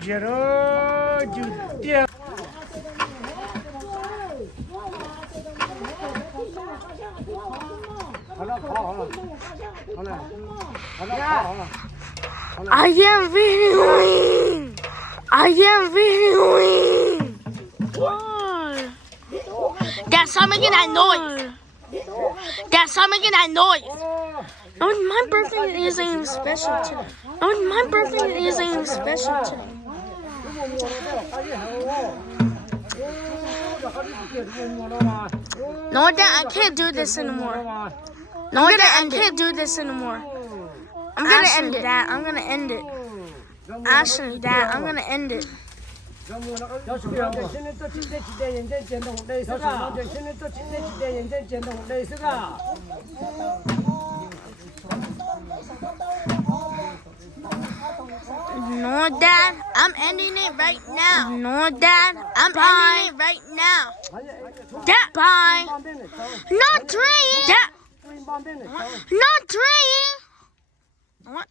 接着就点。好了，烤好了，好了，好了，烤好了。I am feeling. I am feeling. Dad, stop making that noise. Dad, stop making that noise. Oh, my birthday isn't even special today. Oh, my birthday isn't even special today. No, Dad, I can't do this anymore. No, Dad, I can't do this anymore. I'm gonna end it. Dad, I'm gonna end it. Actually, Dad, I'm gonna end it. No, Dad, I'm ending it right now. No, Dad, I'm ending it right now. Dad, bye. Not trying. Dad, not trying. What?